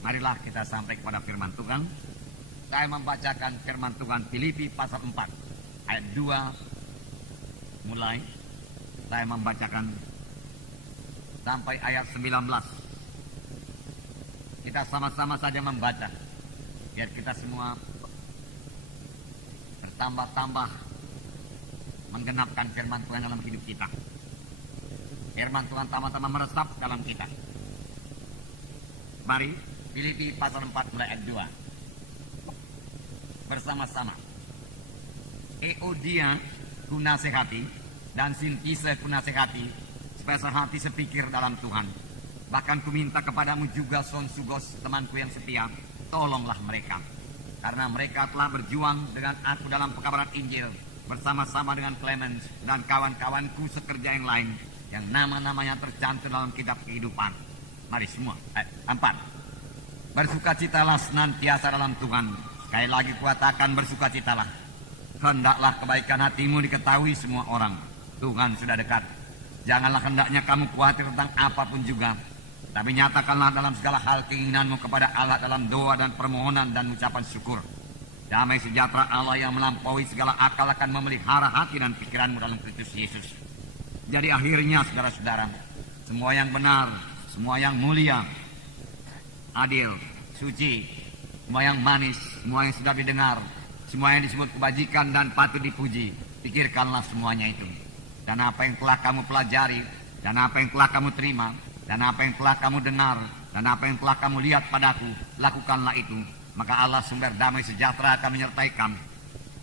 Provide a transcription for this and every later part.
Marilah kita sampai kepada firman Tuhan. Saya membacakan firman Tuhan Filipi pasal 4 ayat 2 mulai. Saya membacakan sampai ayat 19. Kita sama-sama saja membaca, biar kita semua bertambah-tambah menggenapkan firman Tuhan dalam hidup kita. Firman Tuhan tama-tama meresap dalam kita. Mari, Filipi pasal 4 mulai ayat 2. Bersama-sama. Euodia ku nasihati dan Sintise ku nasihati, supaya sehati sepikir dalam Tuhan. Bahkan ku minta kepadamu juga Sonsugos, temanku yang setia, tolonglah mereka. Karena mereka telah berjuang dengan aku dalam pekabaran Injil, bersama-sama dengan Clemens dan kawan-kawanku sekerja yang lain, yang nama-namanya tercantum dalam kitab kehidupan. Mari semua. 4. Bersukacitalah senantiasa dalam Tuhan. Sekali lagi kuatakan bersukacitalah. Hendaklah kebaikan hatimu diketahui semua orang. Tuhan sudah dekat. Janganlah hendaknya kamu khawatir tentang apapun juga, tapi nyatakanlah dalam segala hal keinginanmu kepada Allah dalam doa dan permohonan dan ucapan syukur. Damai sejahtera Allah yang melampaui segala akal akan memelihara hati dan pikiranmu dalam Kristus Yesus. Jadi akhirnya saudara-saudara, semua yang benar, semua yang mulia, adil, suci, semua yang manis, semua yang sudah didengar, semua yang disebut kebajikan dan patut dipuji, pikirkanlah semuanya itu. Dan apa yang telah kamu pelajari, dan apa yang telah kamu terima, dan apa yang telah kamu dengar, dan apa yang telah kamu lihat padaku, lakukanlah itu. Maka Allah sumber damai sejahtera akan menyertai kamu.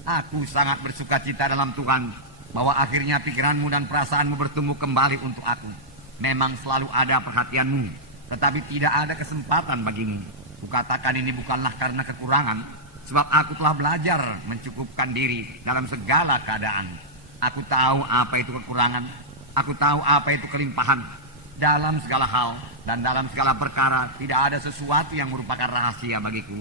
Aku sangat bersukacita dalam Tuhan, bahwa akhirnya pikiranmu dan perasaanmu bertumbuh kembali untuk aku. Memang selalu ada perhatianmu, tetapi tidak ada kesempatan bagimu. Kukatakan ini bukanlah karena kekurangan, sebab aku telah belajar mencukupkan diri dalam segala keadaan. Aku tahu apa itu kekurangan, aku tahu apa itu kelimpahan. Dalam segala hal dan dalam segala perkara tidak ada sesuatu yang merupakan rahasia bagiku,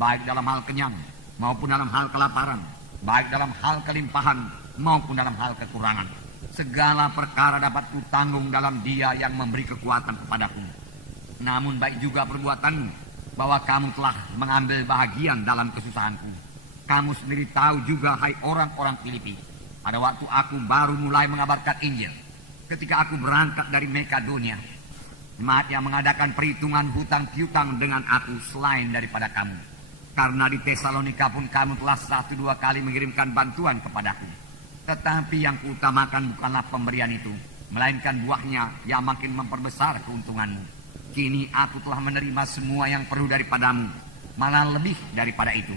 baik dalam hal kenyang maupun dalam hal kelaparan, baik dalam hal kelimpahan maupun dalam hal kekurangan. Segala perkara dapat kutanggung dalam Dia yang memberi kekuatan kepadaku. Namun baik juga perbuatanmu, bahwa kamu telah mengambil bahagian dalam kesusahanku. Kamu sendiri tahu juga, hai orang-orang Filipi, pada waktu aku baru mulai mengabarkan Injil, ketika aku berangkat dari Makedonia, jemaat yang mengadakan perhitungan hutang piutang dengan aku selain daripada kamu. Karena di Tesalonika pun kamu telah 1-2 kali mengirimkan bantuan kepadaku. Tetapi yang kuutamakan bukanlah pemberian itu, melainkan buahnya yang makin memperbesar keuntunganmu. Kini aku telah menerima semua yang perlu daripadamu, malah lebih daripada itu.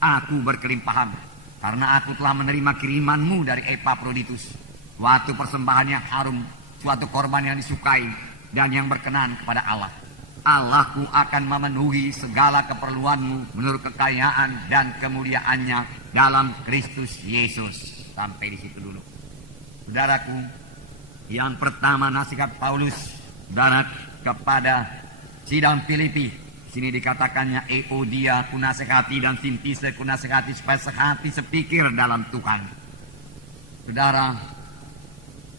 Aku berkelimpahan, karena aku telah menerima kirimanmu dari Epaphroditus, suatu persembahan yang harum, suatu korban yang disukai dan yang berkenan kepada Allah. Allahku akan memenuhi segala keperluanmu menurut kekayaan dan kemuliaannya dalam Kristus Yesus. Sampai di situ dulu. Saudaraku, yang pertama nasihat Paulus, saudara, kepada sidang Filipi. Sini dikatakannya Euodia ku nasihati dan Sintise ku nasihati, supaya sehati sepikir dalam Tuhan. Saudara,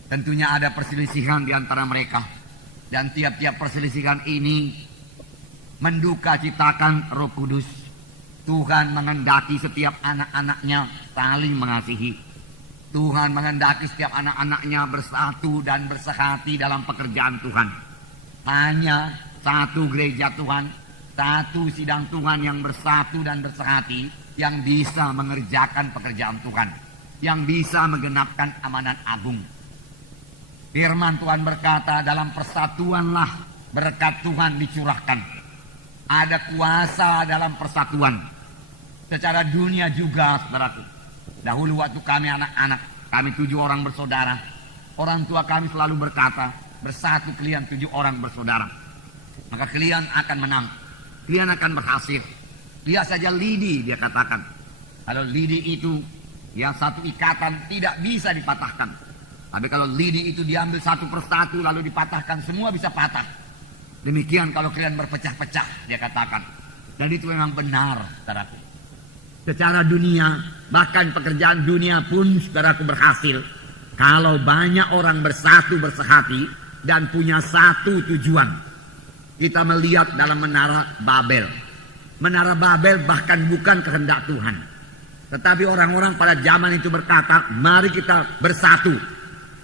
tentunya ada perselisihan di antara mereka, dan tiap-tiap perselisihan ini menduka citakan Roh Kudus. Tuhan menghendaki setiap anak-anaknya saling mengasihi. Tuhan menghendaki setiap anak-anaknya bersatu dan bersehati dalam pekerjaan Tuhan. Hanya satu gereja Tuhan, satu sidang Tuhan yang bersatu dan bersehati, yang bisa mengerjakan pekerjaan Tuhan, yang bisa menggenapkan amanat agung. Firman Tuhan berkata, dalam persatuanlah berkat Tuhan dicurahkan. Ada kuasa dalam persatuan. Secara dunia juga, saudaraku. Dahulu waktu kami anak-anak, kami 7 orang bersaudara, orang tua kami selalu berkata, bersatu kalian 7 orang bersaudara, maka kalian akan menang, kalian akan berhasil. Lihat saja lidi, dia katakan. Kalau lidi itu yang satu ikatan tidak bisa dipatahkan. Tapi kalau lidi itu diambil satu persatu lalu dipatahkan, semua bisa patah. Demikian kalau kalian berpecah-pecah, dia katakan. Dan itu memang benar, saudaraku. Secara dunia, bahkan pekerjaan dunia pun, saudaraku, berhasil kalau banyak orang bersatu bersehati dan punya satu tujuan. Kita melihat dalam menara Babel. Menara Babel bahkan bukan kehendak Tuhan. Tetapi orang-orang pada zaman itu berkata, mari kita bersatu.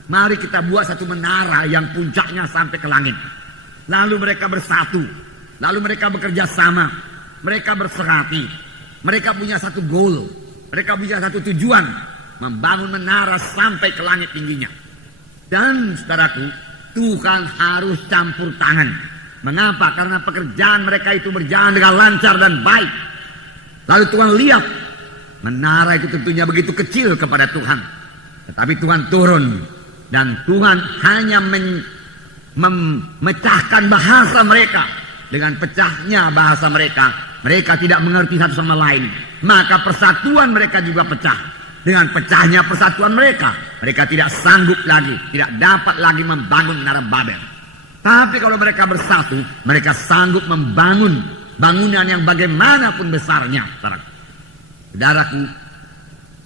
Mari kita buat satu menara yang puncaknya sampai ke langit. Lalu mereka bersatu. Lalu mereka bekerja sama. Mereka berserati. Mereka punya satu goal. Mereka punya satu tujuan. Membangun menara sampai ke langit tingginya. Dan saudaraku, Tuhan harus campur tangan. Mengapa? Karena pekerjaan mereka itu berjalan dengan lancar dan baik. Lalu Tuhan lihat, menara itu tentunya begitu kecil kepada Tuhan. Tetapi Tuhan turun. Dan Tuhan hanya memecahkan bahasa mereka. Dengan pecahnya bahasa mereka, mereka tidak mengerti satu sama lain. Maka persatuan mereka juga pecah. Dengan pecahnya persatuan mereka, mereka tidak sanggup lagi, tidak dapat lagi membangun menara Babel. Tapi kalau mereka bersatu, mereka sanggup membangun bangunan yang bagaimanapun besarnya. Saudaraku,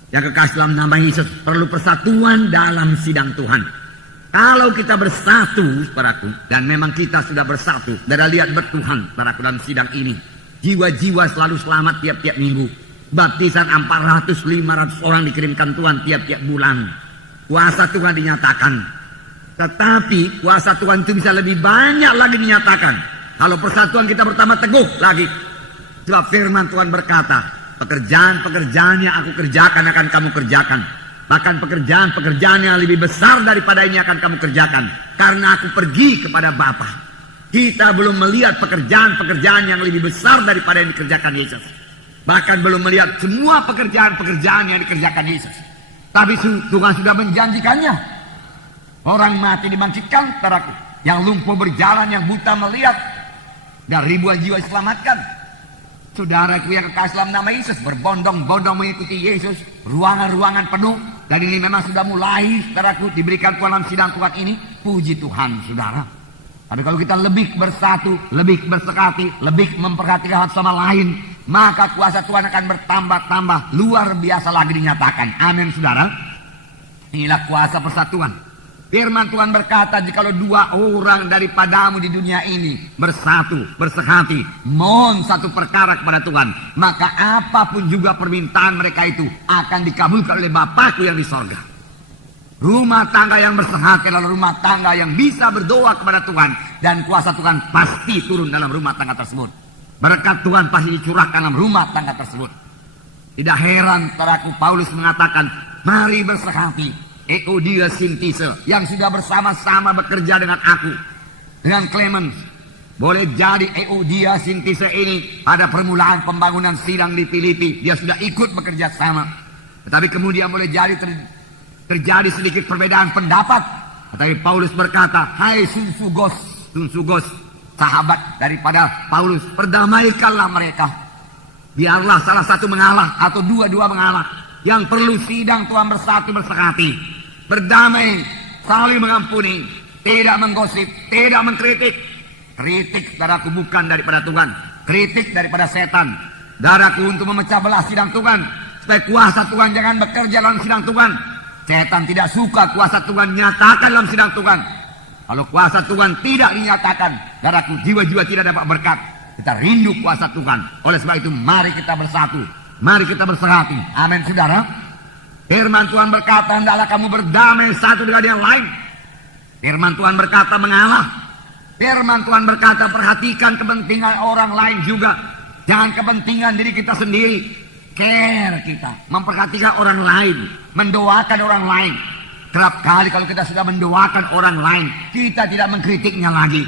yang kekasih dalam nama Yesus, perlu persatuan dalam sidang Tuhan. Kalau kita bersatu, saudaraku, dan memang kita sudah bersatu, saudara lihat bertuhan, saudaraku, dalam sidang ini. Jiwa-jiwa selalu selamat tiap-tiap minggu. Baptisan 400-500 orang dikirimkan Tuhan tiap-tiap bulan. Kuasa Tuhan dinyatakan. Tetapi kuasa Tuhan itu bisa lebih banyak lagi dinyatakan kalau persatuan kita pertama teguh lagi. Sebab firman Tuhan berkata, pekerjaan-pekerjaan yang aku kerjakan akan kamu kerjakan. Bahkan pekerjaan-pekerjaan yang lebih besar daripada ini akan kamu kerjakan. Karena aku pergi kepada Bapa. Kita belum melihat pekerjaan-pekerjaan yang lebih besar daripada yang dikerjakan Yesus. Bahkan belum melihat semua pekerjaan-pekerjaan yang dikerjakan Yesus. Tapi Tuhan sudah menjanjikannya. Orang mati dibangkitkan, saudaraku. Yang lumpuh berjalan, yang buta melihat. Dan ribuan jiwa diselamatkan. Saudaraku yang kekasih dalam nama Yesus, berbondong-bondong mengikuti Yesus. Ruangan-ruangan penuh. Dan ini memang sudah mulai, saudaraku, diberikan Tuhan dalam sidang Tuhan ini. Puji Tuhan, saudara. Tapi kalau kita lebih bersatu, lebih bersekati, lebih memperhatikan satu sama lain, maka kuasa Tuhan akan bertambah-tambah. Luar biasa lagi dinyatakan. Amin, saudara. Inilah kuasa persatuan. Firman Tuhan berkata, jikalau dua orang daripadamu di dunia ini bersatu, bersehati, mohon satu perkara kepada Tuhan, maka apapun juga permintaan mereka itu akan dikabulkan oleh Bapakku yang di sorga. Rumah tangga yang bersehati adalah rumah tangga yang bisa berdoa kepada Tuhan, dan kuasa Tuhan pasti turun dalam rumah tangga tersebut. Berkat Tuhan pasti dicurahkan dalam rumah tangga tersebut. Tidak heran, saudaraku, Paulus mengatakan, mari bersehati. Euodia Sintise yang sudah bersama-sama bekerja dengan aku, dengan Clemens. Boleh jadi Euodia Sintise ini pada permulaan pembangunan sidang di Filipi dia sudah ikut bekerja sama. Tetapi kemudian boleh jadi terjadi sedikit perbedaan pendapat. Tetapi Paulus berkata, hai Sunsugos, sahabat daripada Paulus, perdamaikanlah mereka. Biarlah salah satu mengalah atau dua-dua mengalah. Yang perlu sidang Tuhan bersatu bersehati, berdamai, saling mengampuni, tidak menggosip, tidak mengkritik. Kritik, saudaraku, bukan daripada Tuhan, kritik daripada setan. Saudaraku, untuk memecah belah sidang Tuhan, supaya kuasa Tuhan jangan bekerja dalam sidang Tuhan. Setan tidak suka kuasa Tuhan nyatakan dalam sidang Tuhan. Kalau kuasa Tuhan tidak dinyatakan, saudaraku, jiwa-jiwa tidak dapat berkat. Kita rindu kuasa Tuhan. Oleh sebab itu, mari kita bersatu. Mari kita bersehati. Amin, saudara. Firman Tuhan berkata, hendaklah kamu berdamai satu dengan yang lain. Firman Tuhan berkata, mengalah. Firman Tuhan berkata, perhatikan kepentingan orang lain juga. Jangan kepentingan diri kita sendiri. Care kita, memperhatikan orang lain, mendoakan orang lain. Kerap kali kalau kita sudah mendoakan orang lain, kita tidak mengkritiknya lagi.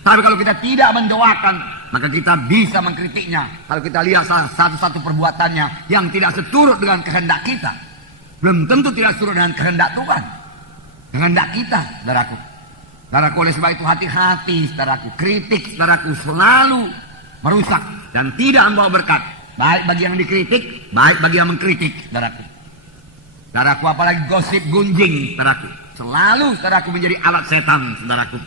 Tapi kalau kita tidak mendoakan, maka kita bisa mengkritiknya. Kalau kita lihat satu-satu perbuatannya yang tidak seturut dengan kehendak kita, belum tentu tidak seturut dengan kehendak Tuhan, kehendak kita, saudaraku. Saudaraku, oleh sebab itu hati-hati, saudaraku. Kritik, saudaraku, selalu merusak dan tidak membawa berkat. Baik bagi yang dikritik, baik bagi yang mengkritik, saudaraku. Saudaraku, apalagi gosip gunjing, saudaraku. Selalu, saudaraku, menjadi alat setan, saudaraku.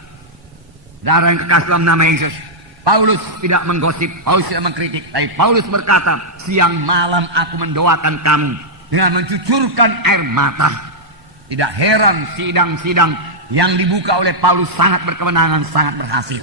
Saudara yang kekasih dalam nama Yesus, Paulus tidak menggosip, Paulus tidak mengkritik, tapi Paulus berkata, siang malam aku mendoakan kamu dengan mencucurkan air mata. Tidak heran sidang-sidang yang dibuka oleh Paulus sangat berkemenangan, sangat berhasil.